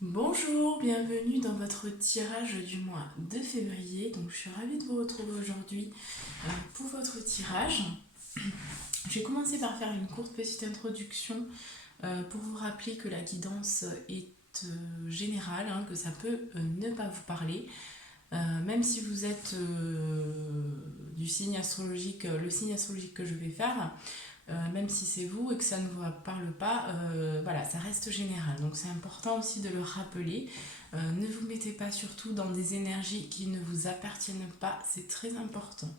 Bonjour, bienvenue dans votre tirage du mois de février. Donc je suis ravie de vous retrouver aujourd'hui pour votre tirage. Je vais commencer par faire une courte petite introduction pour vous rappeler que la guidance est générale, que ça peut ne pas vous parler. Même si vous êtes du signe astrologique, le signe astrologique que je vais faire, même si c'est vous et que ça ne vous parle pas, voilà, ça reste général. Donc c'est important aussi de le rappeler. Ne vous mettez pas surtout dans des énergies qui ne vous appartiennent pas, c'est très important.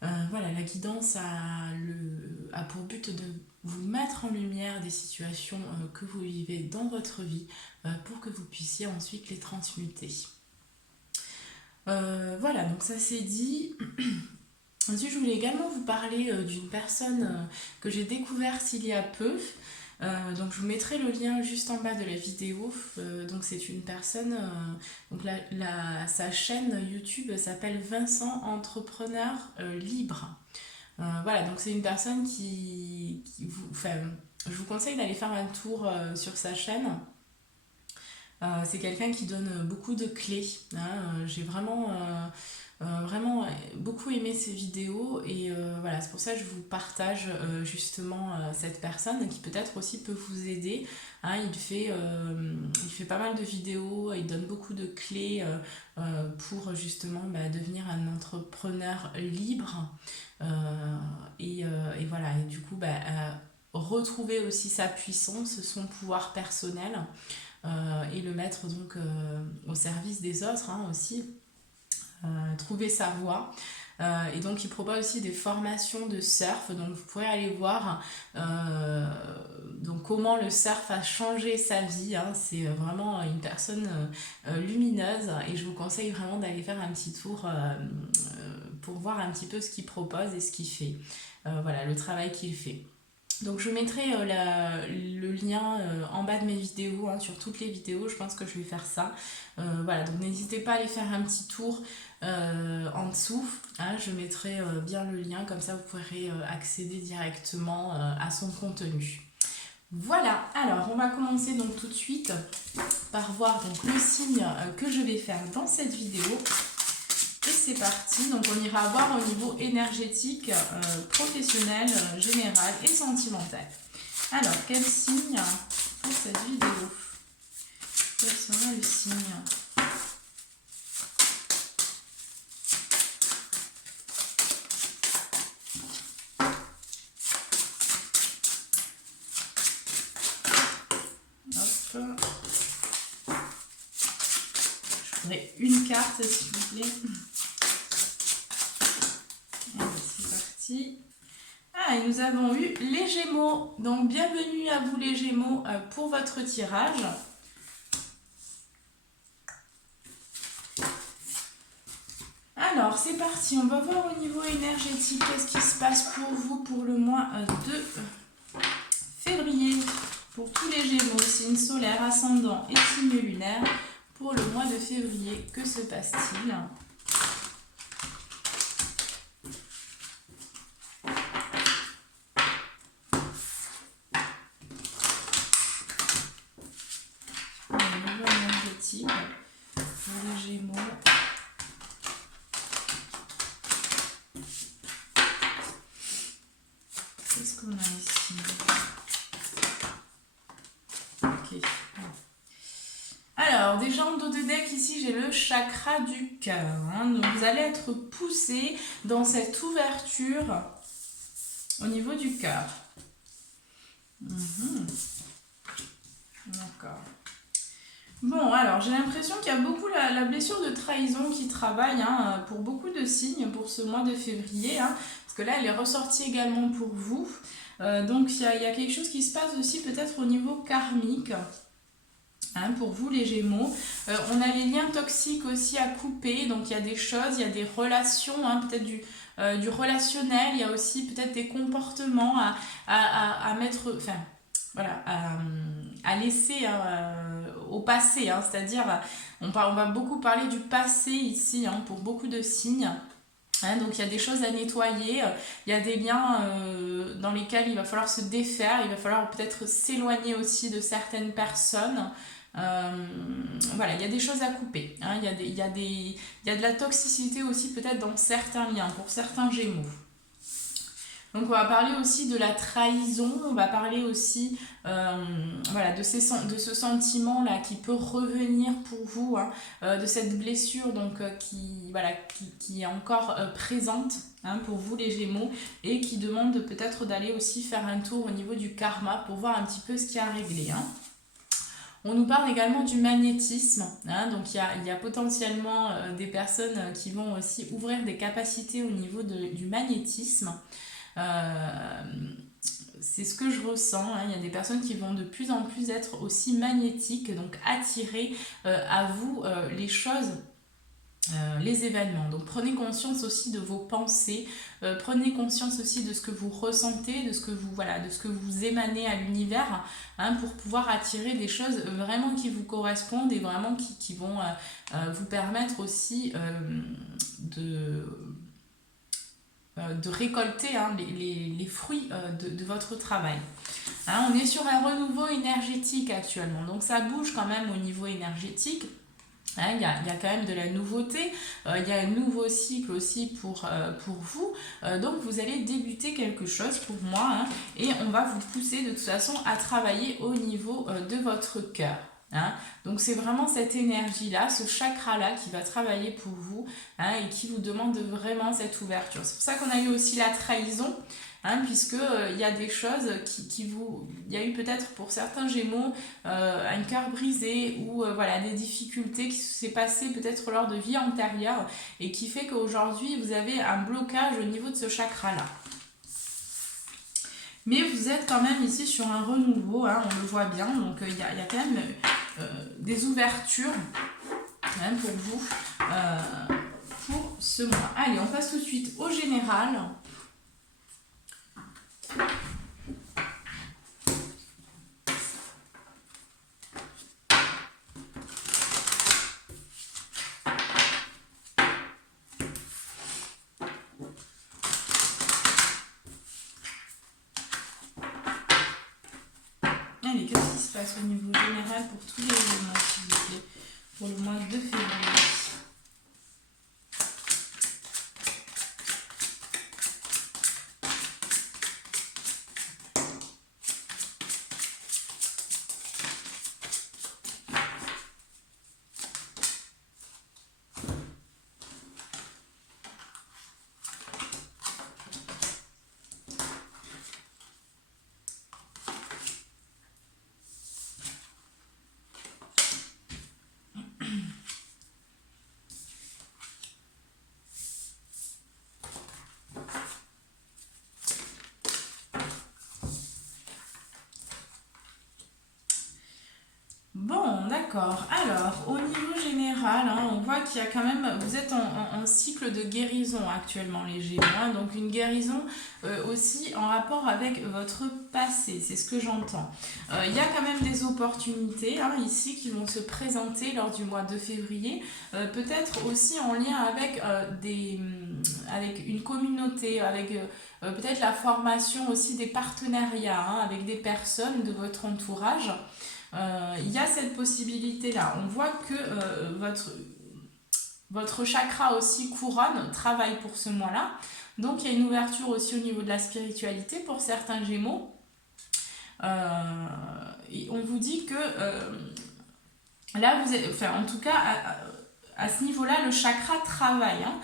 Voilà, la guidance a pour but de vous mettre en lumière des situations que vous vivez dans votre vie pour que vous puissiez ensuite les transmuter. Voilà, donc ça c'est dit. Ensuite, je voulais également vous parler d'une personne que j'ai découverte il y a peu. Donc, je vous mettrai le lien juste en bas de la vidéo. Donc, c'est une personne. Donc, sa chaîne YouTube s'appelle Vincent Entrepreneur Libre. Voilà, donc c'est une personne qui vous. Enfin, je vous conseille d'aller faire un tour sur sa chaîne. C'est quelqu'un qui donne beaucoup de clés. J'ai vraiment beaucoup aimé ses vidéos et voilà, c'est pour ça que je vous partage justement cette personne qui peut-être aussi peut vous aider. Il fait pas mal de vidéos, il donne beaucoup de clés pour justement devenir un entrepreneur libre et voilà, et du coup retrouver aussi sa puissance, son pouvoir personnel et le mettre donc au service des autres aussi. Trouver sa voie. Et donc il propose aussi des formations de surf, donc vous pourrez aller voir donc comment le surf a changé sa vie. C'est vraiment une personne lumineuse et je vous conseille vraiment d'aller faire un petit tour pour voir un petit peu ce qu'il propose et ce qu'il fait. Voilà, le travail qu'il fait. Donc je mettrai le lien en bas de mes vidéos, sur toutes les vidéos, je pense que je vais faire ça. Voilà, donc n'hésitez pas à aller faire un petit tour en dessous. Je mettrai bien le lien, comme ça vous pourrez accéder directement à son contenu. Voilà, alors on va commencer donc tout de suite par voir donc le signe que je vais faire dans cette vidéo. Et c'est parti, donc on ira voir au niveau énergétique, professionnel, général et sentimental. Alors, quel signe pour cette vidéo? Quel sera le signe? Hop. Je voudrais une carte, s'il vous plaît. C'est parti. Et nous avons eu les Gémeaux. Donc, bienvenue à vous les Gémeaux pour votre tirage. Alors, c'est parti. On va voir au niveau énergétique qu'est-ce qui se passe pour vous pour le mois de février. Pour tous les Gémeaux, signe solaire, ascendant et signe lunaire. Pour le mois de février, que se passe-t-il ? Pour les Gémeaux. Qu'est-ce qu'on a ici? Ok. Alors, déjà en dos de deck, ici, j'ai le chakra du cœur. Donc, vous allez être poussé dans cette ouverture au niveau du cœur. D'accord. Bon, alors j'ai l'impression qu'il y a beaucoup la blessure de trahison qui travaille pour beaucoup de signes pour ce mois de février. Parce que là, elle est ressortie également pour vous. Donc il y a quelque chose qui se passe aussi peut-être au niveau karmique. Pour vous les Gémeaux. On a les liens toxiques aussi à couper. Donc il y a des choses, il y a des relations, peut-être du relationnel. Il y a aussi peut-être des comportements à mettre... Enfin, voilà, à laisser au passé, c'est-à-dire on va beaucoup parler du passé ici pour beaucoup de signes. Donc il y a des choses à nettoyer, il y a des liens dans lesquels il va falloir se défaire, il va falloir peut-être s'éloigner aussi de certaines personnes Voilà, il y a des choses à couper, hein. Il y a de la toxicité aussi peut-être dans certains liens, pour certains Gémeaux. Donc on va parler aussi de la trahison, on va parler aussi voilà, de ce sentiment-là qui peut revenir pour vous, hein, de cette blessure donc, voilà, qui est encore présente, hein, pour vous les Gémeaux, et qui demande peut-être d'aller aussi faire un tour au niveau du karma pour voir un petit peu ce qu'il y a à régler, hein. On nous parle également du magnétisme, hein, donc il y a potentiellement des personnes qui vont aussi ouvrir des capacités au niveau du magnétisme. C'est ce que je ressens, hein. Il y a des personnes qui vont de plus en plus être aussi magnétiques, donc attirer à vous les choses, les événements. Donc prenez conscience aussi de vos pensées, prenez conscience aussi de ce que vous ressentez, de ce que vous, voilà, de ce que vous émanez à l'univers, hein, pour pouvoir attirer des choses vraiment qui vous correspondent et vraiment qui vont vous permettre aussi de récolter, hein, les fruits de votre travail. Hein, on est sur un renouveau énergétique actuellement, donc ça bouge quand même au niveau énergétique. Hein, il y a quand même de la nouveauté, il y a un nouveau cycle aussi pour vous, donc vous allez débuter quelque chose pour moi, hein, et on va vous pousser de toute façon à travailler au niveau de votre cœur. Hein. Donc c'est vraiment cette énergie-là, ce chakra-là qui va travailler pour vous, hein, et qui vous demande vraiment cette ouverture. C'est pour ça qu'on a eu aussi la trahison, hein, puisque il y a des choses qui vous... Il y a eu peut-être pour certains Gémeaux un cœur brisé ou voilà, des difficultés qui s'est passé peut-être lors de vies antérieures et qui fait qu'aujourd'hui vous avez un blocage au niveau de ce chakra-là. Mais vous êtes quand même ici sur un renouveau, hein, on le voit bien, donc il y a quand même des ouvertures, hein, pour vous, pour ce mois. Allez, on passe tout de suite au général. Allez, qu'est-ce qui se passe au niveau général pour tous les éléments, s'il vous plaît, pour le mois de février? Bon, d'accord. Alors, au niveau général, hein, on voit qu'il y a quand même... Vous êtes en cycle de guérison actuellement, les Gémeaux, hein, donc une guérison aussi en rapport avec votre passé, c'est ce que j'entends. Il y a quand même des opportunités, hein, ici qui vont se présenter lors du mois de février, peut-être aussi en lien avec, avec une communauté, avec peut-être la formation aussi des partenariats, hein, avec des personnes de votre entourage. Il y a cette possibilité-là. On voit que votre chakra aussi couronne travaille pour ce mois-là. Donc il y a une ouverture aussi au niveau de la spiritualité pour certains Gémeaux. Et on vous dit que là, vous êtes, enfin, en tout cas, à ce niveau-là, le chakra travaille, hein.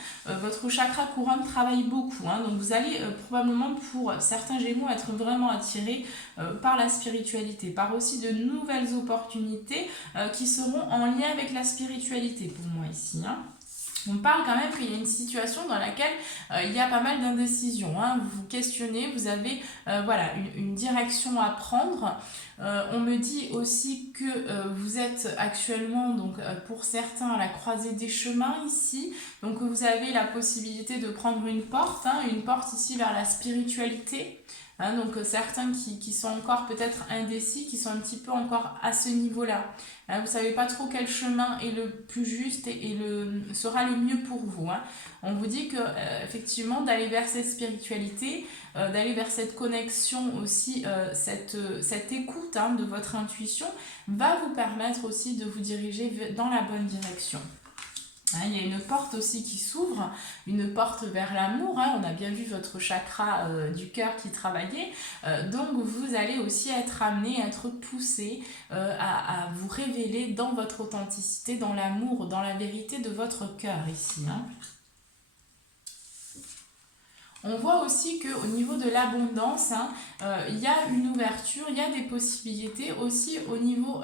Votre chakra couronne travaille beaucoup, hein. Donc vous allez probablement, pour certains Gémeaux, être vraiment attirés par la spiritualité, par aussi de nouvelles opportunités qui seront en lien avec la spiritualité pour moi ici, hein. On parle quand même qu'il y a une situation dans laquelle il y a pas mal d'indécision, hein. Vous vous questionnez, vous avez voilà, une direction à prendre. On me dit aussi que vous êtes actuellement, donc, pour certains, à la croisée des chemins ici. Donc vous avez la possibilité de prendre une porte, hein, une porte ici vers la spiritualité. Hein, donc certains qui sont encore peut-être indécis, qui sont un petit peu encore à ce niveau-là. Hein, vous ne savez pas trop quel chemin est le plus juste et sera le mieux pour vous. Hein. On vous dit que effectivement d'aller vers cette spiritualité, d'aller vers cette connexion aussi, cette écoute hein, de votre intuition va vous permettre aussi de vous diriger dans la bonne direction. Hein, il y a une porte aussi qui s'ouvre, une porte vers l'amour. Hein, on a bien vu votre chakra du cœur qui travaillait. Donc vous allez aussi être amené, être poussé à vous révéler dans votre authenticité, dans l'amour, dans la vérité de votre cœur ici. Hein. On voit aussi qu'au niveau de l'abondance, hein, il y a une ouverture, il y a des possibilités aussi au niveau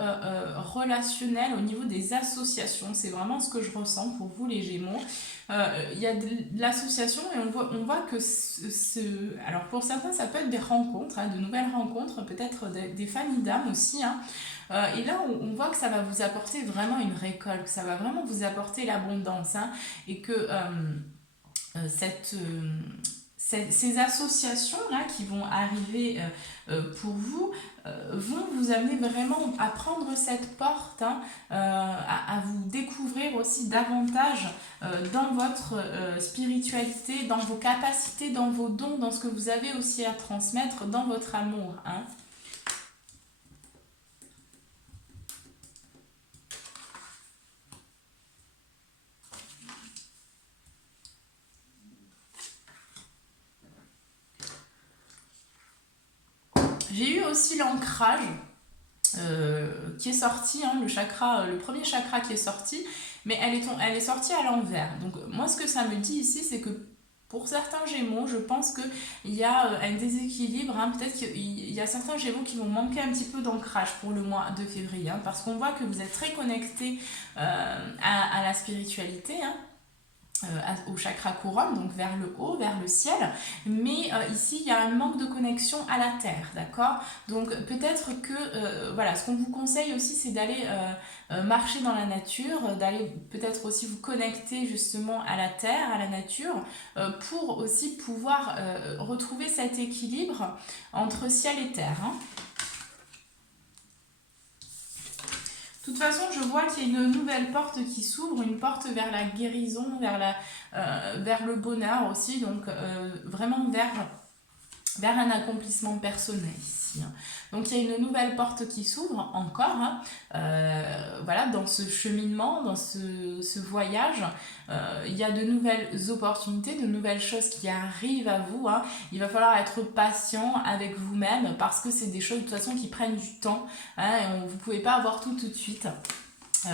relationnel, au niveau des associations. C'est vraiment ce que je ressens pour vous les Gémeaux. Il y a de l'association et on voit que alors pour certains ça peut être des rencontres, hein, de nouvelles rencontres, peut-être des familles d'âmes aussi. Hein. Et là on voit que ça va vous apporter vraiment une récolte, que ça va vraiment vous apporter l'abondance. Hein, et que ces associations-là qui vont arriver pour vous vont vous amener vraiment à prendre cette porte, hein, à vous découvrir aussi davantage dans votre spiritualité, dans vos capacités, dans vos dons, dans ce que vous avez aussi à transmettre, dans votre amour. Hein. J'ai eu aussi l'ancrage qui est sorti, hein, le premier chakra qui est sorti, mais elle est sortie à l'envers. Donc moi ce que ça me dit ici, c'est que pour certains Gémeaux, je pense qu'il y a un déséquilibre. Hein, peut-être qu'il y a certains Gémeaux qui vont manquer un petit peu d'ancrage pour le mois de février, hein, parce qu'on voit que vous êtes très connectés à la spiritualité. Hein. Au chakra couronne, donc vers le haut, vers le ciel, mais ici il y a un manque de connexion à la terre, d'accord? Donc peut-être que, voilà, ce qu'on vous conseille aussi c'est d'aller marcher dans la nature, d'aller peut-être aussi vous connecter justement à la terre, à la nature, pour aussi pouvoir retrouver cet équilibre entre ciel et terre. Hein. De toute façon, je vois qu'il y a une nouvelle porte qui s'ouvre, une porte vers la guérison, vers le bonheur aussi, donc vraiment vers un accomplissement personnel ici. Hein. Donc il y a une nouvelle porte qui s'ouvre encore, hein, voilà, dans ce cheminement, dans ce voyage. Il y a de nouvelles opportunités, de nouvelles choses qui arrivent à vous. Hein. Il va falloir être patient avec vous-même parce que c'est des choses de toute façon qui prennent du temps. Hein, et vous ne pouvez pas avoir tout de suite.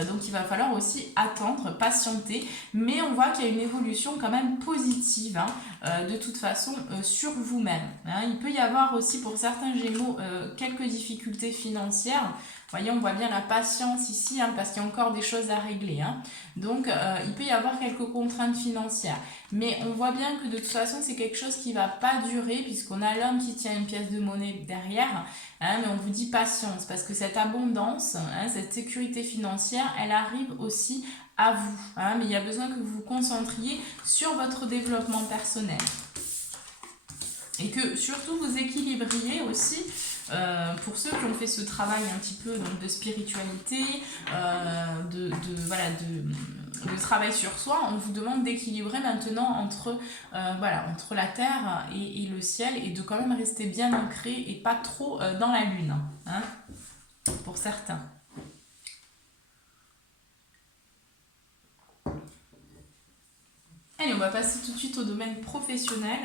Donc il va falloir aussi attendre, patienter, mais on voit qu'il y a une évolution quand même positive, hein, de toute façon sur vous-même. Hein. Il peut y avoir aussi pour certains Gémeaux quelques difficultés financières. Vous voyez, on voit bien la patience ici, hein, parce qu'il y a encore des choses à régler. Hein. Donc il peut y avoir quelques contraintes financières. Mais on voit bien que de toute façon c'est quelque chose qui ne va pas durer puisqu'on a l'homme qui tient une pièce de monnaie derrière. Hein, mais on vous dit patience parce que cette abondance, hein, cette sécurité financière, elle arrive aussi à vous. Hein, mais il y a besoin que vous vous concentriez sur votre développement personnel. Et que surtout vous équilibriez aussi, pour ceux qui ont fait ce travail un petit peu donc, de spiritualité, de travail sur soi, on vous demande d'équilibrer maintenant entre la terre et le ciel et de quand même rester bien ancré et pas trop dans la lune, hein, pour certains. Allez, on va passer tout de suite au domaine professionnel.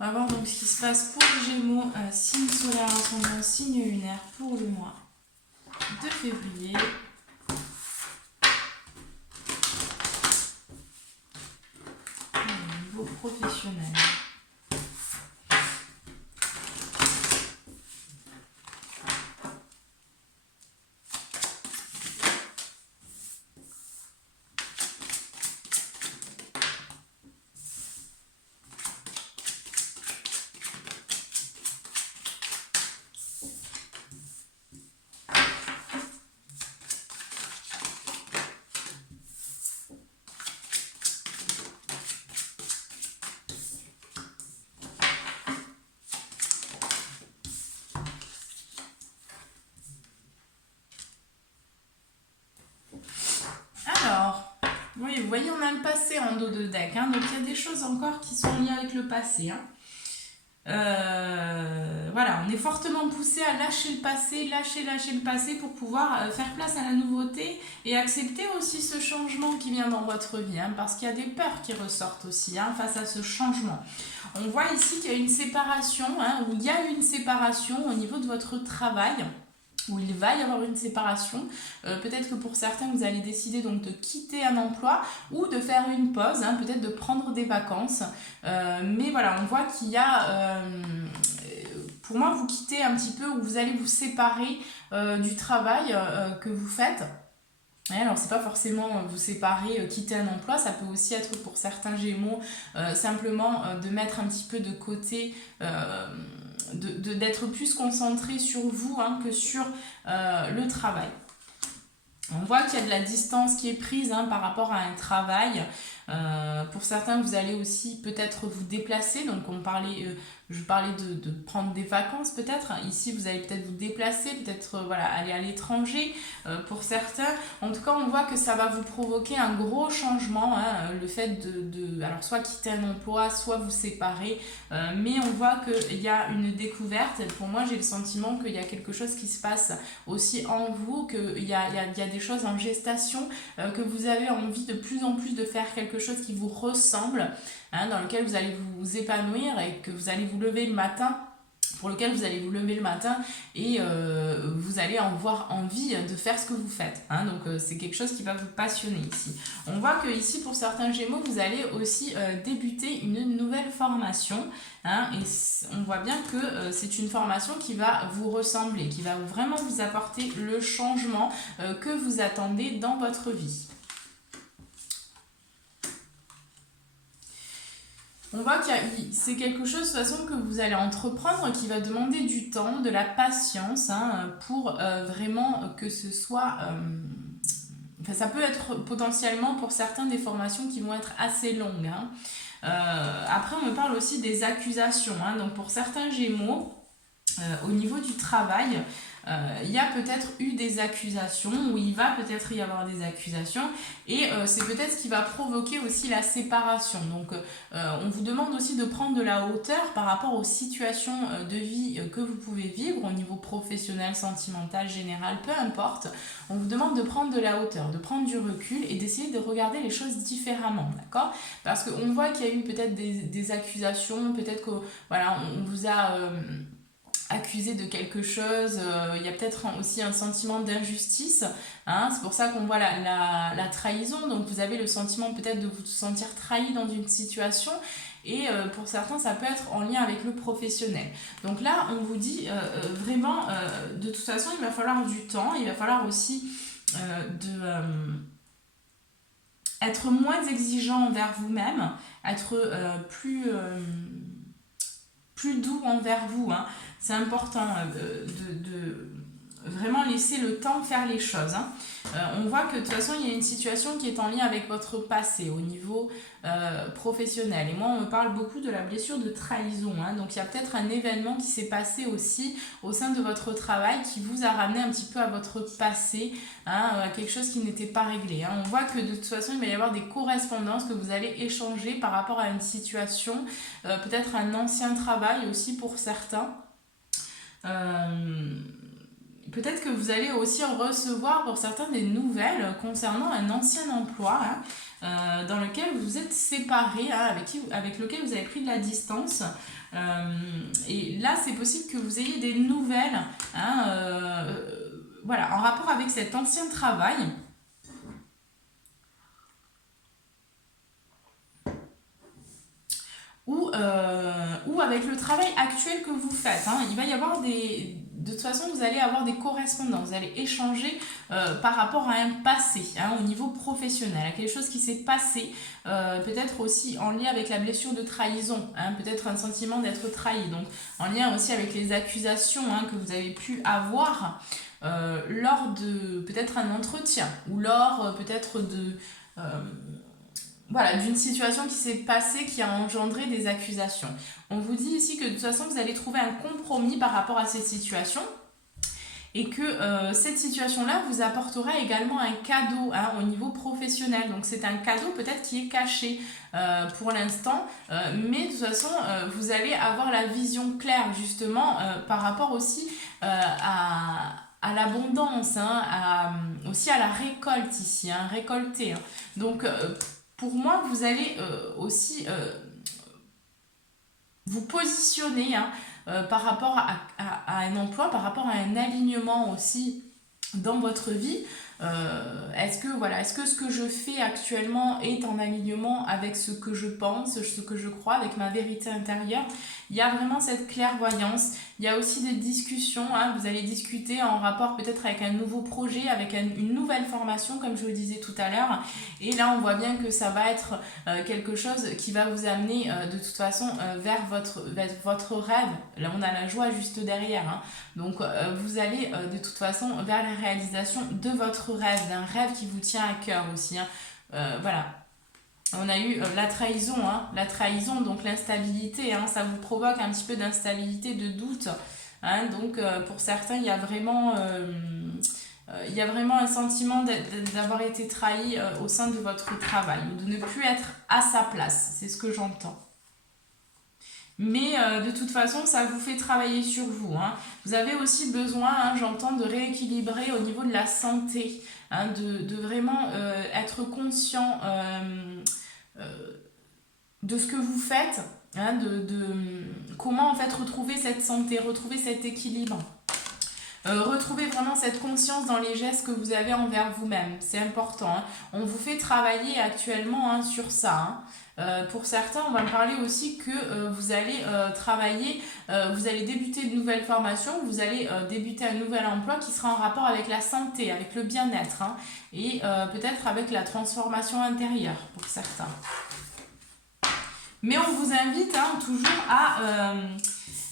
On va voir donc ce qui se passe pour les Gémeaux, signe solaire, ascendant, signe lunaire pour le mois de février. Au niveau professionnel. Vous voyez, on a le passé en dos de deck, hein, donc il y a des choses encore qui sont liées avec le passé. Hein. Voilà, on est fortement poussé à lâcher le passé, lâcher le passé pour pouvoir faire place à la nouveauté et accepter aussi ce changement qui vient dans votre vie, hein, parce qu'il y a des peurs qui ressortent aussi hein, face à ce changement. On voit ici qu'il y a une séparation, hein, ou il y a une séparation au niveau de votre travail, où il va y avoir une séparation. Peut-être que pour certains, vous allez décider donc de quitter un emploi ou de faire une pause, hein, peut-être de prendre des vacances. Mais voilà, on voit qu'il y a... pour moi, vous quittez un petit peu, ou vous allez vous séparer du travail que vous faites. Alors, c'est pas forcément vous séparer, quitter un emploi, ça peut aussi être pour certains Gémeaux simplement de mettre un petit peu de côté... d'être plus concentré sur vous hein, que sur le travail. On voit qu'il y a de la distance qui est prise hein, par rapport à un travail. Pour certains, vous allez aussi peut-être vous déplacer. Donc, je parlais de prendre des vacances peut-être. Ici, vous allez peut-être vous déplacer, peut-être voilà, aller à l'étranger pour certains. En tout cas, on voit que ça va vous provoquer un gros changement. Hein, le fait alors, soit quitter un emploi, soit vous séparer. Mais on voit qu'il y a une découverte. Pour moi, j'ai le sentiment qu'il y a quelque chose qui se passe aussi en vous, qu'il y a des choses en gestation, que vous avez envie de plus en plus de faire quelque chose qui vous ressemble, hein, dans lequel vous allez vous épanouir et que vous allez vous lever le matin, pour lequel vous allez vous lever le matin et vous allez avoir envie de faire ce que vous faites. Hein, donc c'est quelque chose qui va vous passionner ici. On voit que ici pour certains Gémeaux, vous allez aussi débuter une nouvelle formation. Hein, et on voit bien que c'est une formation qui va vous ressembler, qui va vraiment vous apporter le changement que vous attendez dans votre vie. On voit que c'est quelque chose de toute façon que vous allez entreprendre qui va demander du temps, de la patience hein, pour vraiment que ce soit... Enfin, ça peut être potentiellement pour certains des formations qui vont être assez longues. Hein. Après, on me parle aussi des accusations. Hein. Donc pour certains Gémeaux, au niveau du travail, il y a peut-être eu des accusations, ou il va peut-être y avoir des accusations, et c'est peut-être ce qui va provoquer aussi la séparation. Donc on vous demande aussi de prendre de la hauteur par rapport aux situations de vie que vous pouvez vivre au niveau professionnel, sentimental, général, peu importe. On vous demande de prendre de la hauteur, de prendre du recul et d'essayer de regarder les choses différemment, d'accord ? Parce qu'on voit qu'il y a eu peut-être des accusations, peut-être que voilà, on vous a... accusé de quelque chose, il y a peut-être aussi un sentiment d'injustice, hein, c'est pour ça qu'on voit la trahison, donc vous avez le sentiment peut-être de vous sentir trahi dans une situation, et pour certains ça peut être en lien avec le professionnel. Donc là on vous dit vraiment, de toute façon il va falloir du temps, il va falloir aussi être moins exigeant envers vous-même, être plus doux envers vous, hein. C'est important de vraiment laisser le temps faire les choses. Hein. On voit que de toute façon, il y a une situation qui est en lien avec votre passé au niveau professionnel. Et moi, on me parle beaucoup de la blessure de trahison. Hein. Donc, il y a peut-être un événement qui s'est passé aussi au sein de votre travail qui vous a ramené un petit peu à votre passé, hein, à quelque chose qui n'était pas réglé. Hein. On voit que de toute façon, il va y avoir des correspondances que vous allez échanger par rapport à une situation, peut-être un ancien travail aussi pour certains. Peut-être que vous allez aussi recevoir pour certains des nouvelles concernant un ancien emploi hein, dans lequel vous êtes séparés, hein, avec lequel vous avez pris de la distance. Et là, c'est possible que vous ayez des nouvelles hein, voilà, en rapport avec cet ancien travail. Ou avec le travail actuel que vous faites. Hein. Il va y avoir de toute façon, vous allez avoir des correspondances, vous allez échanger par rapport à un passé, hein, au niveau professionnel, à quelque chose qui s'est passé, peut-être aussi en lien avec la blessure de trahison, hein, peut-être un sentiment d'être trahi, donc en lien aussi avec les accusations hein, que vous avez pu avoir lors de peut-être un entretien, ou lors peut-être de... voilà, d'une situation qui s'est passée, qui a engendré des accusations. On vous dit ici que de toute façon, vous allez trouver un compromis par rapport à cette situation. et que cette situation-là vous apportera également un cadeau hein, au niveau professionnel. Donc c'est un cadeau peut-être qui est caché pour l'instant, mais de toute façon vous allez avoir la vision claire justement par rapport aussi à l'abondance, hein, aussi à la récolte ici, hein, récolter. Hein. Donc pour moi vous allez aussi vous positionner hein, par rapport à un emploi, par rapport à un alignement aussi dans votre vie. Est-ce que ce que je fais actuellement est en alignement avec ce que je pense, ce que je crois, avec ma vérité intérieure? Il y a vraiment cette clairvoyance. Il y a aussi des discussions, hein, vous allez discuter en rapport peut-être avec un nouveau projet, avec une nouvelle formation, comme je vous le disais tout à l'heure. Et là, on voit bien que ça va être quelque chose qui va vous amener de toute façon vers votre rêve. Là, on a la joie juste derrière. Hein. Donc, vous allez de toute façon vers la réalisation de votre rêve, d'un rêve qui vous tient à cœur aussi. Hein. Voilà. On a eu la trahison, donc l'instabilité, hein, ça vous provoque un petit peu d'instabilité, de doute. Hein, donc pour certains, il y a vraiment un sentiment d'avoir été trahi au sein de votre travail, ou de ne plus être à sa place, c'est ce que j'entends. Mais de toute façon, ça vous fait travailler sur vous. Hein. Vous avez aussi besoin, hein, j'entends, de rééquilibrer au niveau de la santé, hein, de vraiment être conscient de ce que vous faites, hein, de comment en fait retrouver cette santé, retrouver cet équilibre. Retrouvez vraiment cette conscience dans les gestes que vous avez envers vous-même. C'est important. Hein. On vous fait travailler actuellement hein, sur ça. Hein. Pour certains, on va me parler aussi que vous allez travailler, vous allez débuter de nouvelles formations, vous allez débuter un nouvel emploi qui sera en rapport avec la santé, avec le bien-être hein, et peut-être avec la transformation intérieure pour certains. Mais on vous invite hein, toujours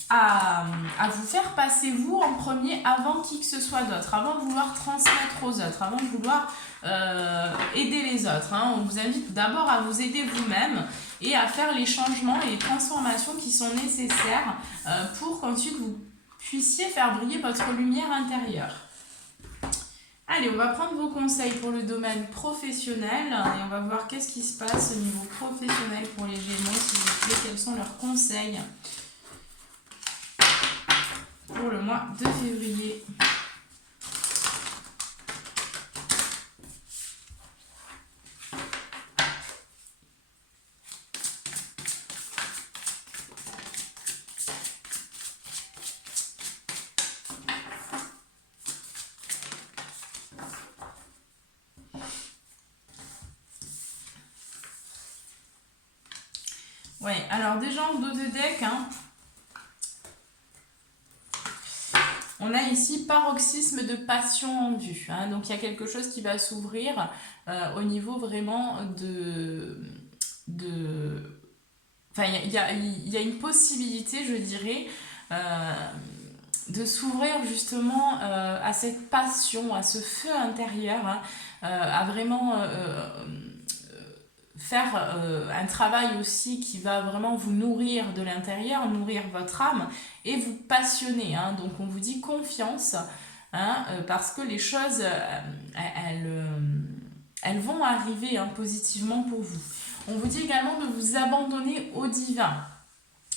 à vous faire passer vous en premier avant qui que ce soit d'autre, avant de vouloir transmettre aux autres, avant de vouloir aider les autres. Hein. On vous invite d'abord à vous aider vous-même et à faire les changements et les transformations qui sont nécessaires pour qu'ensuite vous puissiez faire briller votre lumière intérieure. Allez, on va prendre vos conseils pour le domaine professionnel et on va voir qu'est-ce qui se passe au niveau professionnel pour les Gémeaux, s'il vous plaît, quels sont leurs conseils pour le mois de février. Ouais, alors déjà en dos de deck, hein, on a ici paroxysme de passion en vue. Hein, donc il y a quelque chose qui va s'ouvrir au niveau vraiment enfin, il y a une possibilité, je dirais, de s'ouvrir justement à cette passion, à ce feu intérieur, hein, à vraiment faire un travail aussi qui va vraiment vous nourrir de l'intérieur, nourrir votre âme et vous passionner. Hein. Donc on vous dit confiance, hein, parce que les choses, elles vont arriver hein, positivement pour vous. On vous dit également de vous abandonner au divin.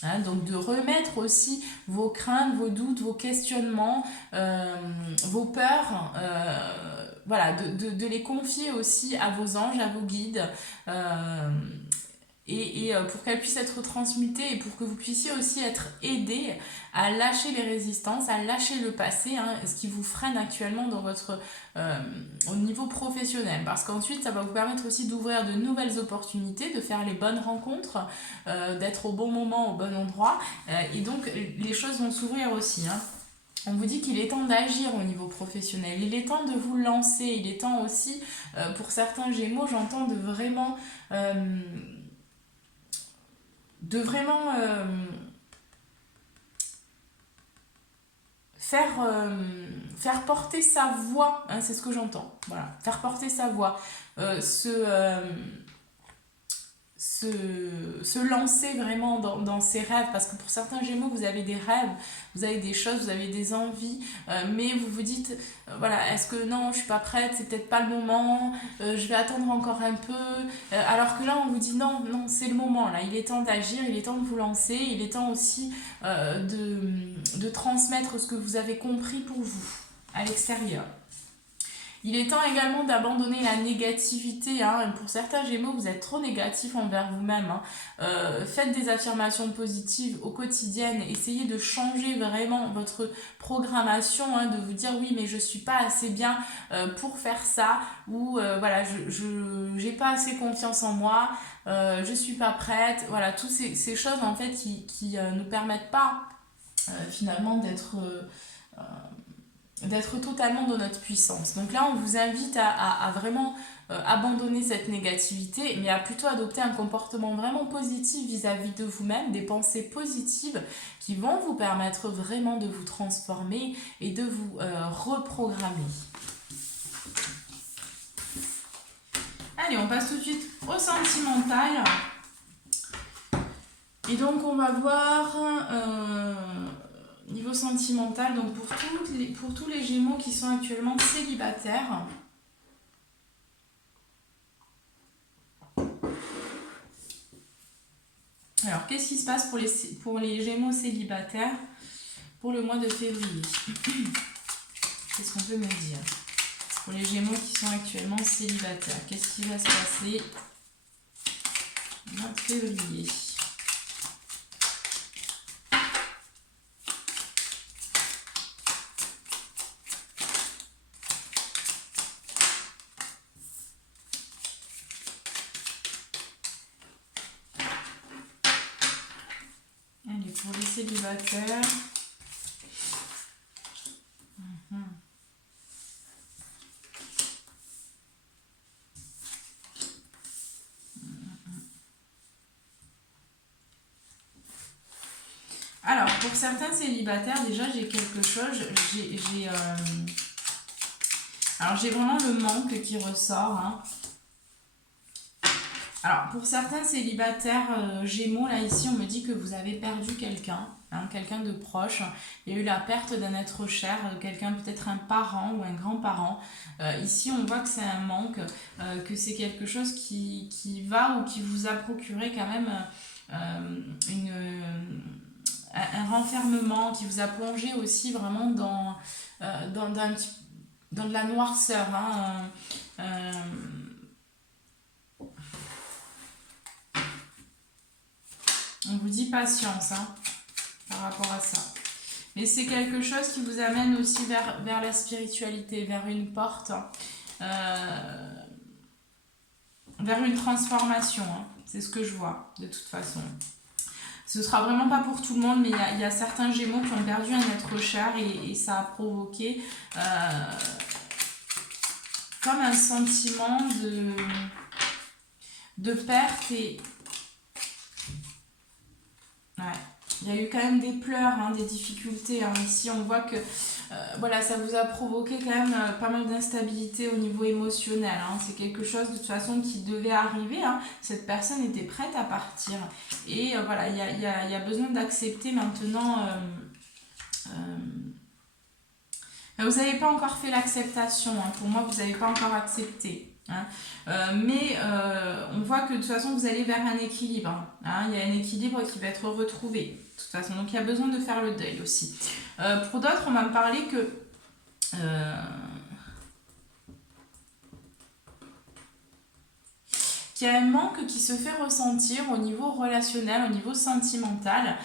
Hein, donc de remettre aussi vos craintes, vos doutes, vos questionnements, vos peurs, voilà, de les confier aussi à vos anges, à vos guides, et pour qu'elles puissent être transmutées et pour que vous puissiez aussi être aidés à lâcher les résistances, à lâcher le passé, hein, ce qui vous freine actuellement dans au niveau professionnel. Parce qu'ensuite, ça va vous permettre aussi d'ouvrir de nouvelles opportunités, de faire les bonnes rencontres, d'être au bon moment, au bon endroit. Et donc, les choses vont s'ouvrir aussi. Hein. On vous dit qu'il est temps d'agir au niveau professionnel, il est temps de vous lancer, il est temps aussi, pour certains Gémeaux, j'entends de vraiment faire porter sa voix, hein, c'est ce que j'entends, voilà, faire porter sa voix, se lancer vraiment dans ses rêves, parce que pour certains Gémeaux, vous avez des rêves, vous avez des choses, vous avez des envies, mais vous vous dites, voilà, est-ce que non, je suis pas prête, c'est peut-être pas le moment, je vais attendre encore un peu, alors que là, on vous dit non, non, c'est le moment, là, il est temps d'agir, il est temps de vous lancer, il est temps aussi de transmettre ce que vous avez compris pour vous à l'extérieur. Il est temps également d'abandonner la négativité. Hein. Pour certains Gémeaux, vous êtes trop négatif envers vous-même. Hein. Faites des affirmations positives au quotidien. Essayez de changer vraiment votre programmation, hein, de vous dire oui, mais je suis pas assez bien pour faire ça, ou voilà, je j'ai pas assez confiance en moi, je suis pas prête. Voilà, toutes ces choses en fait qui nous permettent pas finalement d'être totalement dans notre puissance. Donc là, on vous invite à vraiment abandonner cette négativité, mais à plutôt adopter un comportement vraiment positif vis-à-vis de vous-même, des pensées positives qui vont vous permettre vraiment de vous transformer et de vous reprogrammer. Allez, on passe tout de suite au sentimental. Et donc, on va voir... niveau sentimental, donc pour tous les Gémeaux qui sont actuellement célibataires. Alors, qu'est-ce qui se passe pour les Gémeaux célibataires pour le mois de février? Qu'est-ce qu'on peut me dire? Pour les Gémeaux qui sont actuellement célibataires, qu'est-ce qui va se passer au mois de février? Pour les célibataires, alors pour certains célibataires, déjà j'ai quelque chose, alors j'ai vraiment le manque qui ressort. Hein. Alors, pour certains célibataires Gémeaux, là, ici, on me dit que vous avez perdu quelqu'un, hein, quelqu'un de proche. Il y a eu la perte d'un être cher, quelqu'un, peut-être un parent ou un grand-parent. Ici, on voit que c'est un manque, que c'est quelque chose qui va ou qui vous a procuré quand même un renfermement, qui vous a plongé aussi vraiment dans de la noirceur. Hein, on vous dit patience hein, par rapport à ça. Mais c'est quelque chose qui vous amène aussi vers la spiritualité, vers une porte, vers une transformation. Hein. C'est ce que je vois, de toute façon. Ce sera vraiment pas pour tout le monde, mais il y a certains Gémeaux qui ont perdu un être cher et ça a provoqué comme un sentiment de perte et... Ouais. Il y a eu quand même des pleurs, hein, des difficultés. Hein. Ici, on voit que voilà, ça vous a provoqué quand même pas mal d'instabilité au niveau émotionnel. Hein. C'est quelque chose de toute façon qui devait arriver. Hein. Cette personne était prête à partir. Et voilà, il y a besoin d'accepter maintenant... vous n'avez pas encore fait l'acceptation. Hein. Pour moi, vous n'avez pas encore accepté. Hein. Mais on voit que de toute façon vous allez vers un équilibre. Hein. Il y a un équilibre qui va être retrouvé de toute façon. Donc il y a besoin de faire le deuil aussi. Pour d'autres, on m'a parlé que qu'il y a un manque qui se fait ressentir au niveau relationnel, au niveau sentimental.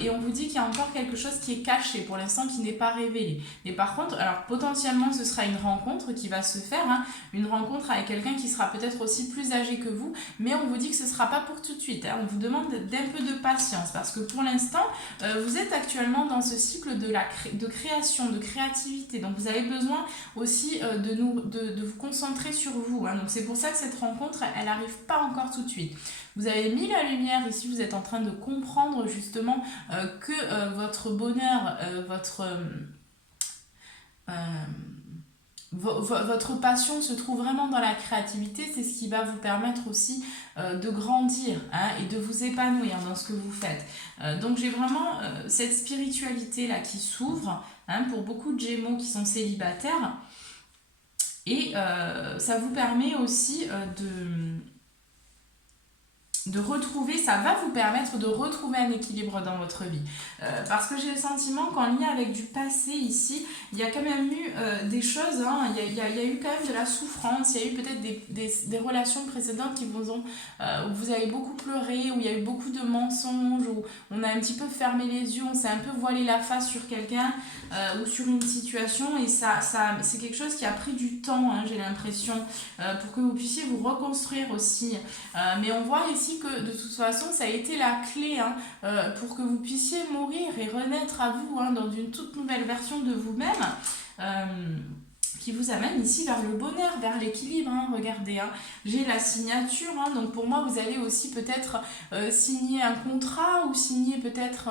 Et on vous dit qu'il y a encore quelque chose qui est caché pour l'instant, qui n'est pas révélé. Mais par contre, alors potentiellement ce sera une rencontre qui va se faire, hein, une rencontre avec quelqu'un qui sera peut-être aussi plus âgé que vous, mais on vous dit que ce ne sera pas pour tout de suite. Hein. On vous demande d'un peu de patience parce que pour l'instant, vous êtes actuellement dans ce cycle de création, de créativité. Donc vous avez besoin aussi de vous concentrer sur vous. Hein. Donc c'est pour ça que cette rencontre, elle n'arrive pas encore tout de suite. Vous avez mis la lumière, ici vous êtes en train de comprendre justement que votre bonheur, votre passion se trouve vraiment dans la créativité, c'est ce qui va vous permettre aussi de grandir, hein, et de vous épanouir dans ce que vous faites. Donc j'ai vraiment cette spiritualité-là qui s'ouvre, hein, pour beaucoup de Gémeaux qui sont célibataires. Et ça vous permet aussi de retrouver, ça va vous permettre de retrouver un équilibre dans votre vie. Parce que j'ai le sentiment qu'en lien avec du passé ici, il y a quand même eu des choses, hein, il y a eu quand même de la souffrance, il y a eu peut-être des relations précédentes qui vous ont, où vous avez beaucoup pleuré, où il y a eu beaucoup de mensonges, où on a un petit peu fermé les yeux, on s'est un peu voilé la face sur quelqu'un ou sur une situation, et ça c'est quelque chose qui a pris du temps, hein, j'ai l'impression, pour que vous puissiez vous reconstruire aussi. Mais on voit ici que de toute façon ça a été la clé, hein, pour que vous puissiez mourir et renaître à vous, hein, dans une toute nouvelle version de vous-même, qui vous amène ici vers le bonheur, vers l'équilibre, hein. Regardez, hein, j'ai la signature, hein, donc pour moi vous allez aussi peut-être signer un contrat ou signer peut-être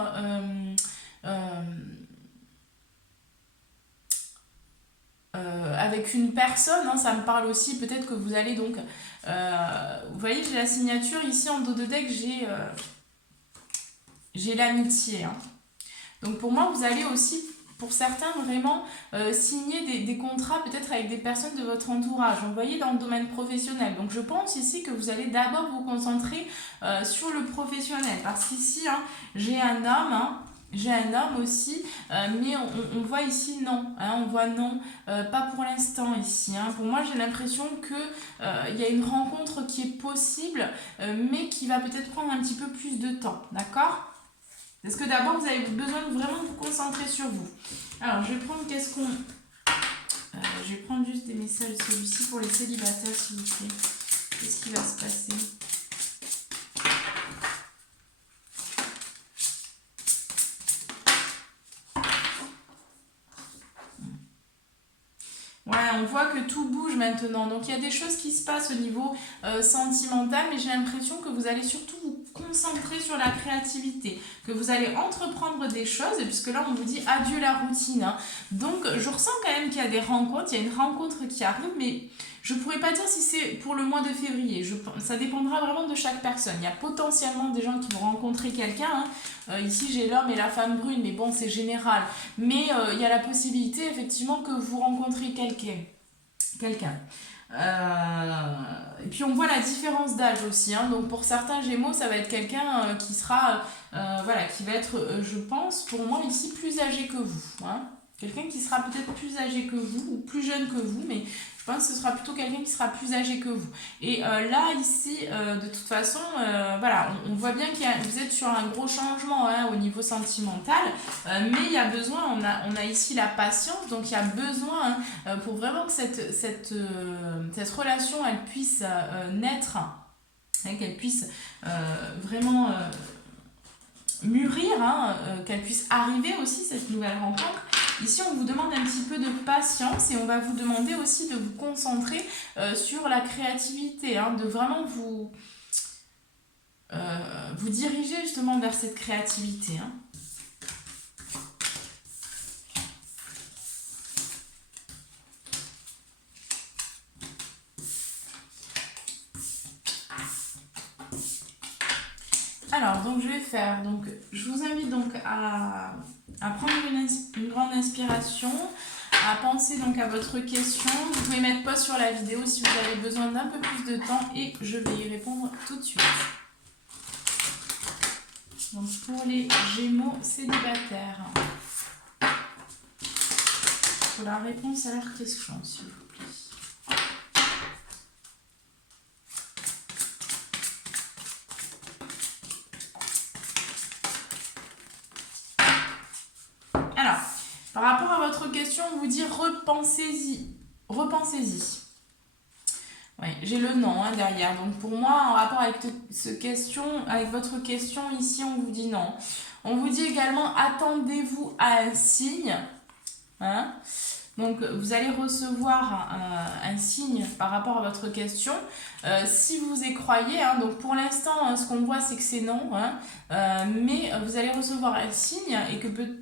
avec une personne, hein, ça me parle aussi, peut-être que vous allez donc vous voyez, j'ai la signature ici en dos de deck, j'ai l'amitié, hein. Donc pour moi vous allez aussi, pour certains, vraiment signer des contrats peut-être avec des personnes de votre entourage. Vous voyez, dans le domaine professionnel. Donc je pense ici que vous allez d'abord vous concentrer sur le professionnel. Parce qu'ici, hein, j'ai un homme, hein, j'ai un homme aussi, mais on voit ici non, hein, on voit non, pas pour l'instant ici, hein. Pour moi j'ai l'impression que y a une rencontre qui est possible, mais qui va peut-être prendre un petit peu plus de temps, d'accord? Parce que d'abord vous avez besoin de vraiment vous concentrer sur vous. Alors je vais prendre je vais prendre juste des messages de celui-ci pour les célibataires, s'il vous plaît. Qu'est-ce qui va se passer? Ouais, on voit que tout bouge maintenant. Donc il y a des choses qui se passent au niveau sentimental, mais j'ai l'impression que vous allez surtout vous concentrer sur la créativité, que vous allez entreprendre des choses, puisque là on vous dit adieu la routine, hein. Donc je ressens quand même qu'il y a des rencontres, il y a une rencontre qui arrive, mais je ne pourrais pas dire si c'est pour le mois de février. Ça dépendra vraiment de chaque personne. Il y a potentiellement des gens qui vont rencontrer quelqu'un, hein. Ici j'ai l'homme et la femme brune, mais bon c'est général. Mais il y a la possibilité effectivement que vous rencontrez quelqu'un. Et puis on voit la différence d'âge aussi, hein. Donc pour certains Gémeaux ça va être quelqu'un qui sera voilà, qui va être je pense pour moi ici plus âgé que vous, hein. Quelqu'un qui sera peut-être plus âgé que vous ou plus jeune que vous, mais je pense que ce sera plutôt quelqu'un qui sera plus âgé que vous. Et là, ici, de toute façon, voilà, on voit bien que vous êtes sur un gros changement, hein, au niveau sentimental, mais il y a besoin, on a ici la patience, donc il y a besoin, hein, pour vraiment que cette relation, elle puisse naître, hein, qu'elle puisse vraiment mûrir, hein, qu'elle puisse arriver aussi, cette nouvelle rencontre. Ici, on vous demande un petit peu de patience et on va vous demander aussi de vous concentrer sur la créativité, hein, de vraiment vous diriger justement vers cette créativité, hein. Alors, donc je vais faire, donc je vous invite donc à prendre une grande inspiration, à penser donc à votre question. Vous pouvez mettre pause sur la vidéo si vous avez besoin d'un peu plus de temps et je vais y répondre tout de suite. Donc pour les Gémeaux célibataires, pour la réponse à leur question, s'il vous plaît. Par rapport à votre question, on vous dit repensez-y. Repensez-y. Oui, j'ai le non, hein, derrière. Donc pour moi, en rapport avec avec votre question, ici, on vous dit non. On vous dit également attendez-vous à un signe, hein. Donc vous allez recevoir un signe par rapport à votre question. Si vous y croyez, hein, donc pour l'instant, ce qu'on voit, c'est que c'est non, hein, mais vous allez recevoir un signe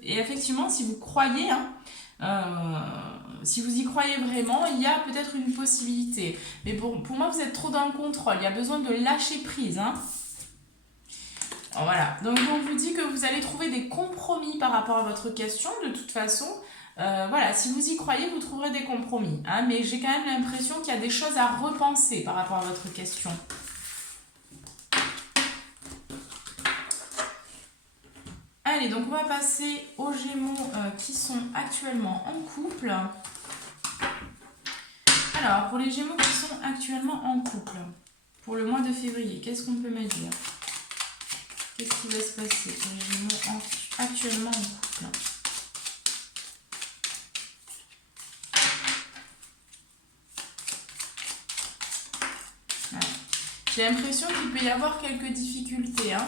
et effectivement, si vous croyez, hein, Si vous y croyez vraiment, il y a peut-être une possibilité. Mais pour moi, vous êtes trop dans le contrôle. Il y a besoin de lâcher prise. Hein. Voilà. Donc, on vous dit que vous allez trouver des compromis par rapport à votre question. De toute façon, voilà, si vous y croyez, vous trouverez des compromis. Hein. Mais j'ai quand même l'impression qu'il y a des choses à repenser par rapport à votre question. Allez, donc on va passer aux Gémeaux qui sont actuellement en couple. Alors, pour les Gémeaux qui sont actuellement en couple, pour le mois de février, qu'est-ce qu'on peut me dire? Qu'est-ce qui va se passer pour les Gémeaux actuellement en couple? Ouais. J'ai l'impression qu'il peut y avoir quelques difficultés hein,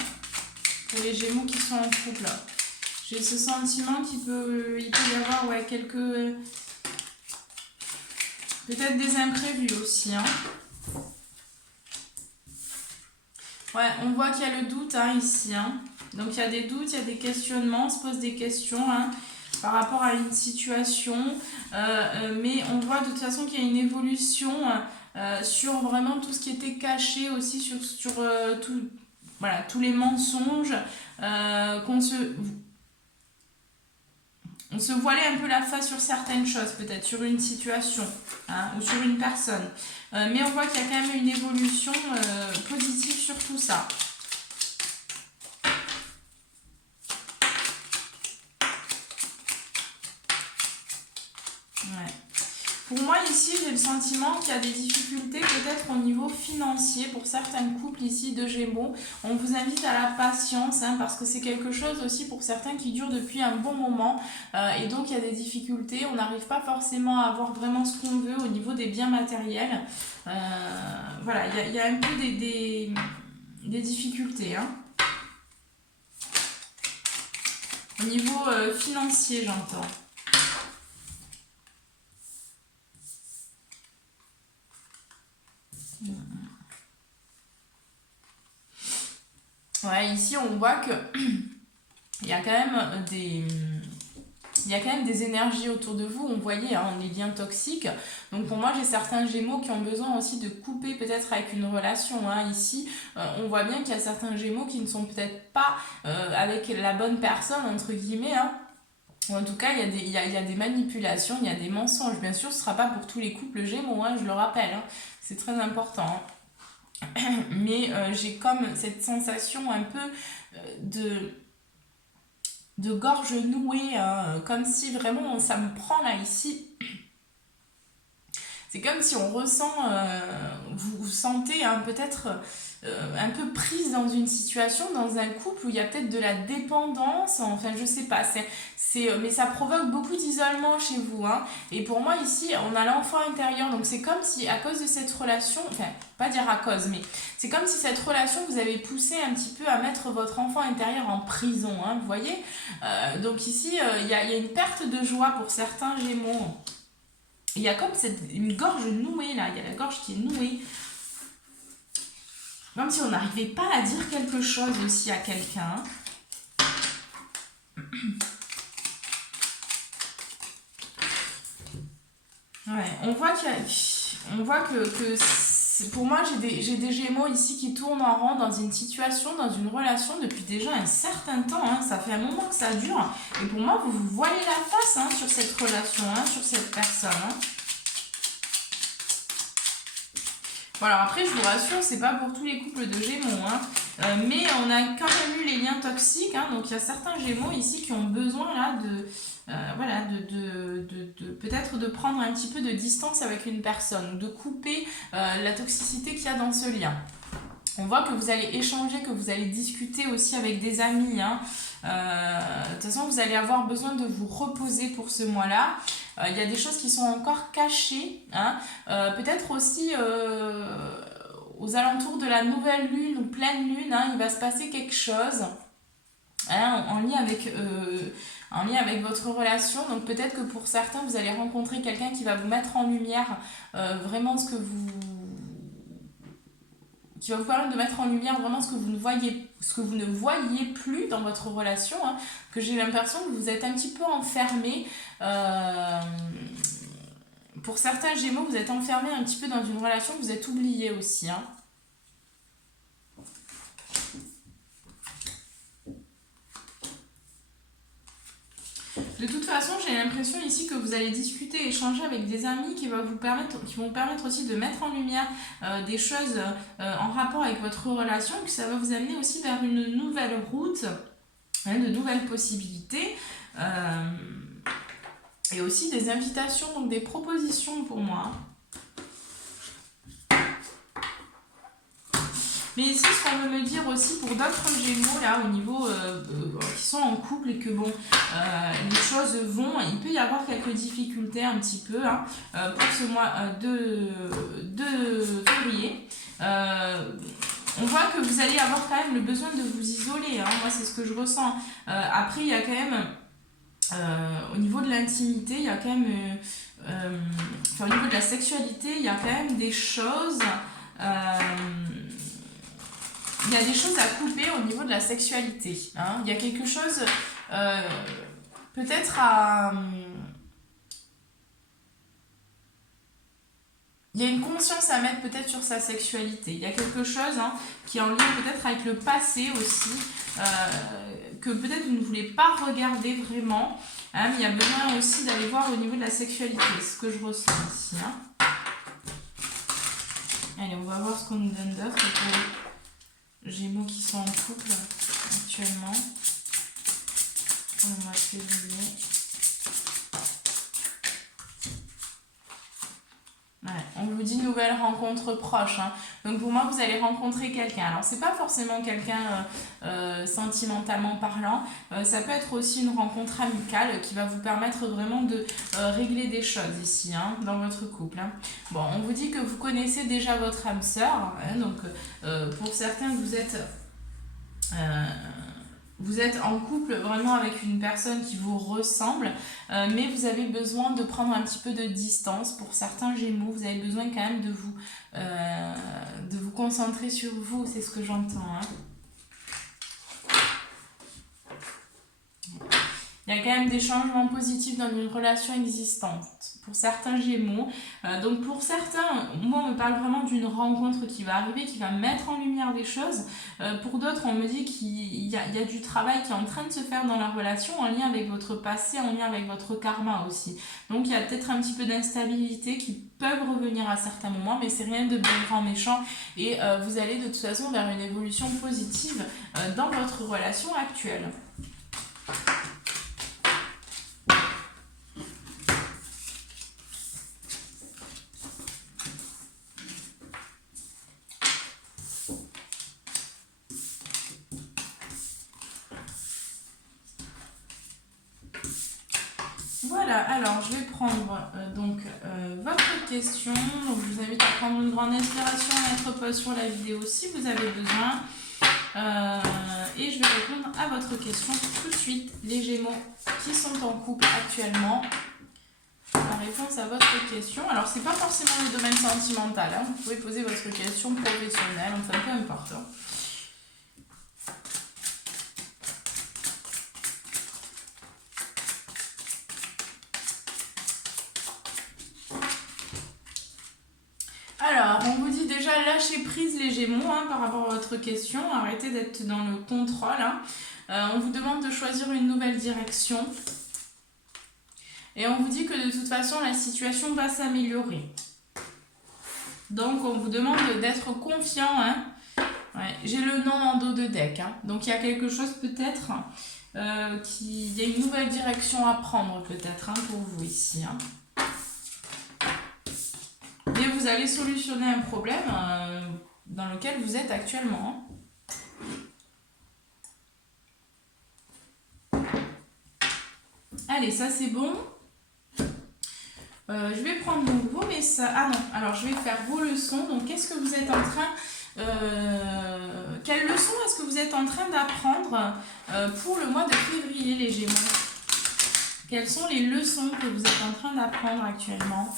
pour les Gémeaux qui sont en couple. J'ai ce sentiment qu'il peut y avoir ouais, quelques... peut-être des imprévus aussi. Hein. Ouais, on voit qu'il y a le doute hein, ici. Hein. Donc il y a des doutes, il y a des questionnements, on se pose des questions hein, par rapport à une situation. Mais on voit de toute façon qu'il y a une évolution sur vraiment tout ce qui était caché aussi, sur tout, voilà, tous les mensonges on se voilait un peu la face sur certaines choses, peut-être sur une situation hein, ou sur une personne. Mais on voit qu'il y a quand même une évolution positive sur tout ça. Ouais. Pour moi ici, j'ai le sentiment qu'il y a des difficultés peut-être au niveau financier pour certains couples ici de Gémeaux. On vous invite à la patience hein, parce que c'est quelque chose aussi pour certains qui dure depuis un bon moment et donc il y a des difficultés. On n'arrive pas forcément à avoir vraiment ce qu'on veut au niveau des biens matériels. Voilà, il y a un peu des difficultés. Hein. Au niveau financier, j'entends. Ouais, ici on voit que il y a quand même des énergies autour de vous, on voyait, hein, on est liens toxiques. Donc pour moi, j'ai certains Gémeaux qui ont besoin aussi de couper peut-être avec une relation. Hein. Ici, on voit bien qu'il y a certains Gémeaux qui ne sont peut-être pas avec la bonne personne, entre guillemets. Hein. Ou en tout cas, il y a des manipulations, il y a des mensonges. Bien sûr, ce ne sera pas pour tous les couples Gémeaux, hein, je le rappelle. Hein. C'est très important. Hein. Mais j'ai comme cette sensation un peu de gorge nouée, hein, comme si vraiment ça me prend là ici. C'est comme si on ressent, vous sentez hein, peut-être un peu prise dans une situation, dans un couple où il y a peut-être de la dépendance, enfin je sais pas, mais ça provoque beaucoup d'isolement chez vous. Hein. Et pour moi ici, on a l'enfant intérieur, donc c'est comme si à cause de cette relation, enfin pas dire à cause, mais c'est comme si cette relation vous avez poussé un petit peu à mettre votre enfant intérieur en prison, hein, vous voyez. Donc ici, il y a une perte de joie pour certains Gémeaux. Il y a comme une gorge nouée là, il y a la gorge qui est nouée. Comme si on n'arrivait pas à dire quelque chose aussi à quelqu'un. Ouais, on voit que pour moi, j'ai des Gémeaux ici qui tournent en rond dans une situation, dans une relation depuis déjà un certain temps. Hein. Ça fait un moment que ça dure. Et pour moi, vous vous voilez la face hein, sur cette relation, hein, sur cette personne. Hein. Voilà, après, je vous rassure, c'est pas pour tous les couples de Gémeaux. Hein. Mais on a quand même eu les liens toxiques. Hein. Donc, il y a certains Gémeaux ici qui ont besoin là voilà, peut-être de prendre un petit peu de distance avec une personne, de couper la toxicité qu'il y a dans ce lien. On voit que vous allez échanger, que vous allez discuter aussi avec des amis. Hein. De toute façon, vous allez avoir besoin de vous reposer pour ce mois-là. Il y a des choses qui sont encore cachées. Hein. Peut-être aussi aux alentours de la nouvelle lune ou pleine lune, hein, il va se passer quelque chose hein, en lien avec votre relation. Donc peut-être que pour certains, vous allez rencontrer quelqu'un qui va vous mettre en lumière vraiment ce que qui va vous permettre de mettre en lumière vraiment ce que vous ne voyez plus dans votre relation, hein, que j'ai l'impression que vous êtes un petit peu enfermé. Pour certains Gémeaux, vous êtes enfermé un petit peu dans une relation, vous êtes oublié aussi, hein. De toute façon, j'ai l'impression ici que vous allez discuter, échanger avec des amis qui vont permettre aussi de mettre en lumière des choses en rapport avec votre relation, que ça va vous amener aussi vers une nouvelle route, hein, de nouvelles possibilités, et aussi des invitations, donc des propositions pour moi. Mais ici, ce qu'on veut me dire aussi pour d'autres Gémeaux, là, au niveau qui sont en couple et que bon, les choses vont, il peut y avoir quelques difficultés un petit peu, hein, pour ce mois de février. On voit que vous allez avoir quand même le besoin de vous isoler, hein. Moi, c'est ce que je ressens. Après, il y a quand même, au niveau de l'intimité, il y a quand même, au niveau de la sexualité, il y a quand même des choses... il y a des choses à couper au niveau de la sexualité, hein. Il y a quelque chose, peut-être à... il y a une conscience à mettre peut-être sur sa sexualité. Il y a quelque chose, hein, qui est en lien peut-être avec le passé aussi, que peut-être vous ne voulez pas regarder vraiment, hein, mais il y a besoin aussi d'aller voir au niveau de la sexualité, ce que je ressens ici, hein. Allez, on va voir ce qu'on nous donne d'autre pour les Gémeaux qui sont en couple actuellement pour le mois de février. Ouais, on vous dit nouvelle rencontre proche, hein. Donc pour moi, vous allez rencontrer quelqu'un. Alors, c'est pas forcément quelqu'un sentimentalement parlant. Ça peut être aussi une rencontre amicale qui va vous permettre vraiment de régler des choses ici, hein, dans votre couple, hein. Bon, on vous dit que vous connaissez déjà votre âme sœur, hein, donc pour certains, vous êtes en couple vraiment avec une personne qui vous ressemble, mais vous avez besoin de prendre un petit peu de distance. Pour certains Gémeaux, vous avez besoin quand même de vous concentrer sur vous, c'est ce que j'entends, hein. Il y a quand même des changements positifs dans une relation existante pour certains Gémeaux. Donc pour certains, moi on me parle vraiment d'une rencontre qui va arriver, qui va mettre en lumière des choses. Pour d'autres, on me dit qu'il y a du travail qui est en train de se faire dans la relation en lien avec votre passé, en lien avec votre karma aussi. Donc il y a peut-être un petit peu d'instabilité qui peuvent revenir à certains moments, mais c'est rien de bien grand méchant. Et vous allez de toute façon vers une évolution positive dans votre relation actuelle. Voilà, alors je vais prendre votre question. Donc, je vous invite à prendre une grande inspiration, à mettre pause sur la vidéo si vous avez besoin. Et je vais répondre à votre question tout de suite. Les Gémeaux qui sont en couple actuellement. La réponse à votre question. Alors, c'est pas forcément le domaine sentimental, hein. Vous pouvez poser votre question professionnelle, enfin peu importe, hein. Alors, on vous dit déjà lâchez prise les Gémeaux, hein, par rapport à votre question. Arrêtez d'être dans le contrôle, hein. On vous demande de choisir une nouvelle direction. Et on vous dit que de toute façon, la situation va s'améliorer. Donc, on vous demande d'être confiant, hein. Ouais, j'ai le nom en dos de deck, hein. Donc, il y a quelque chose peut-être, il y a une nouvelle direction à prendre peut-être, hein, pour vous ici, hein. Et vous allez solutionner un problème dans lequel vous êtes actuellement. Allez, ça c'est bon. Je vais prendre donc vos messages. Ah non, alors je vais faire vos leçons. Donc, qu'est-ce que vous êtes en train... quelles leçons est-ce que vous êtes en train d'apprendre pour le mois de février, les Gémeaux? Quelles sont les leçons que vous êtes en train d'apprendre actuellement?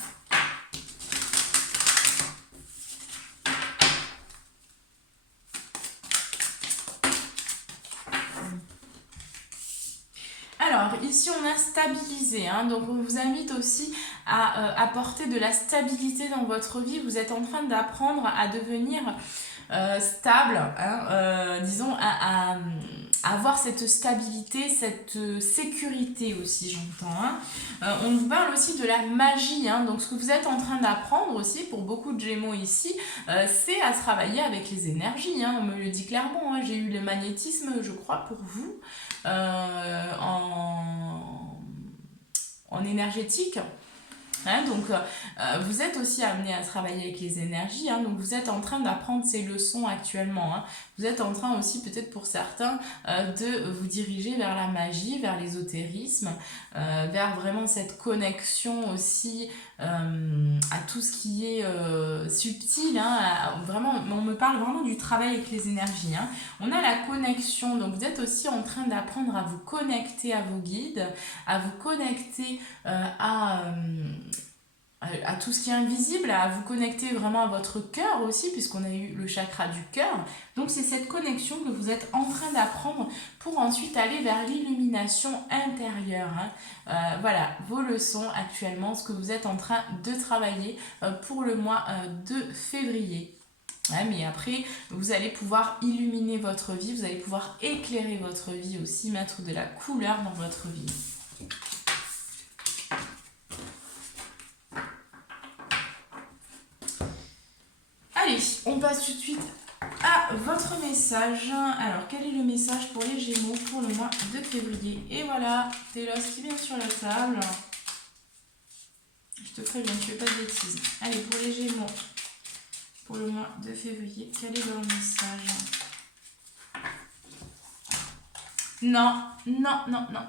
ici on a stabilisé, hein, donc on vous invite aussi à apporter de la stabilité dans votre vie. Vous êtes en train d'apprendre à devenir stable, hein, disons, à avoir cette stabilité, cette sécurité aussi, j'entends. Hein. On vous parle aussi de la magie, hein, donc ce que vous êtes en train d'apprendre aussi, pour beaucoup de Gémeaux ici, c'est à travailler avec les énergies, hein, on me le dit clairement, hein, j'ai eu le magnétisme, je crois, pour vous, en énergétique. Hein, donc vous êtes aussi amené à travailler avec les énergies, hein, donc vous êtes en train d'apprendre ces leçons actuellement, hein. Vous êtes en train aussi peut-être pour certains de vous diriger vers la magie, vers l'ésotérisme, vers vraiment cette connexion aussi à tout ce qui est subtil, hein, vraiment, on me parle vraiment du travail avec les énergies, hein. On a la connexion, donc vous êtes aussi en train d'apprendre à vous connecter à vos guides, à vous connecter à tout ce qui est invisible, à vous connecter vraiment à votre cœur aussi, puisqu'on a eu le chakra du cœur. Donc c'est cette connexion que vous êtes en train d'apprendre pour ensuite aller vers l'illumination intérieure. Hein. Voilà, vos leçons actuellement, ce que vous êtes en train de travailler pour le mois de février. Ouais, mais après, vous allez pouvoir illuminer votre vie, vous allez pouvoir éclairer votre vie aussi, mettre de la couleur dans votre vie. Allez, on passe tout de suite à votre message. Alors, quel est le message pour les Gémeaux pour le mois de février? Et voilà, Télos qui vient sur la table. Je te préviens, tu fais pas de bêtises. Allez, pour les Gémeaux, pour le mois de février, quel est leur message? Non, non, non, non,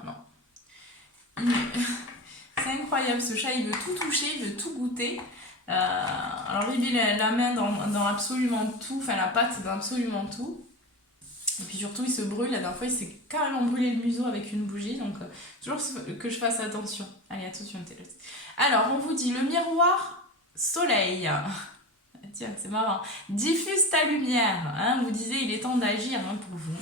non. C'est incroyable, ce chat, il veut tout toucher, il veut tout goûter. Alors il met la main dans absolument tout, enfin la patte dans absolument tout. Et puis surtout il se brûle, la dernière fois il s'est carrément brûlé le museau avec une bougie, donc toujours que je fasse attention. Allez, attention Télos. Alors on vous dit le miroir soleil. Tiens, c'est marrant. Diffuse ta lumière, hein, vous disiez il est temps d'agir, hein, pour vous.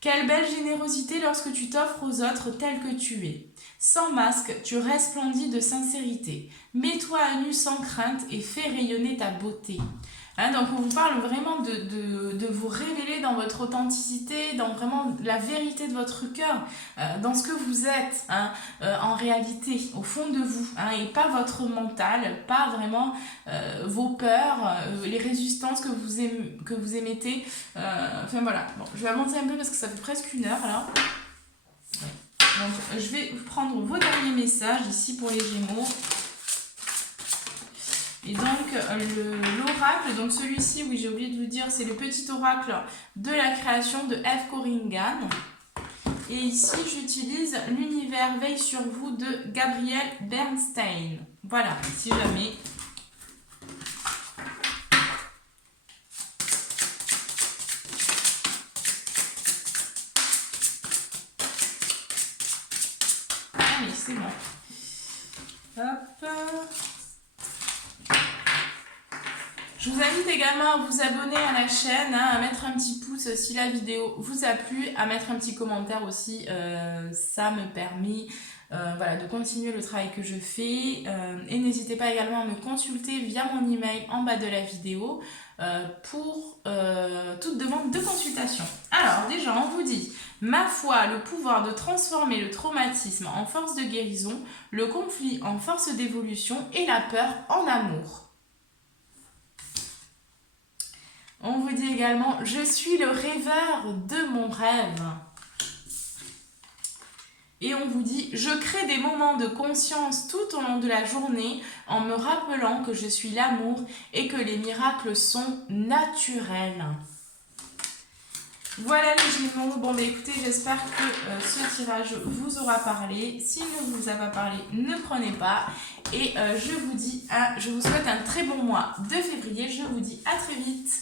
Quelle belle générosité lorsque tu t'offres aux autres tel que tu es. Sans masque, tu resplendis de sincérité. Mets-toi à nu sans crainte et fais rayonner ta beauté. Hein, donc on vous parle vraiment de vous révéler dans votre authenticité, dans vraiment la vérité de votre cœur, dans ce que vous êtes, hein, en réalité, au fond de vous, hein, et pas votre mental, pas vraiment vos peurs, les résistances que vous émettez. Enfin voilà, bon, je vais avancer un peu parce que ça fait presque 1 heure alors. Donc je vais prendre vos derniers messages ici pour les Gémeaux. Et donc l'oracle, donc celui-ci, oui j'ai oublié de vous dire, c'est le petit oracle de la création de F. Corrigan. Et ici j'utilise l'univers veille sur vous de Gabriel Bernstein. Voilà, si jamais. Allez, c'est bon. Hop. Je vous invite également à vous abonner à la chaîne, hein, à mettre un petit pouce si la vidéo vous a plu, à mettre un petit commentaire aussi, ça me permet voilà, de continuer le travail que je fais. Et n'hésitez pas également à me consulter via mon email en bas de la vidéo pour toute demande de consultation. Alors déjà, on vous dit, ma foi, le pouvoir de transformer le traumatisme en force de guérison, le conflit en force d'évolution et la peur en amour. On vous dit également, je suis le rêveur de mon rêve. Et on vous dit, je crée des moments de conscience tout au long de la journée en me rappelant que je suis l'amour et que les miracles sont naturels. Voilà les Gémeaux. Bon, bah écoutez, j'espère que ce tirage vous aura parlé. S'il ne vous a pas parlé, ne prenez pas. Et je vous dis, je vous souhaite un très bon mois de février. Je vous dis à très vite.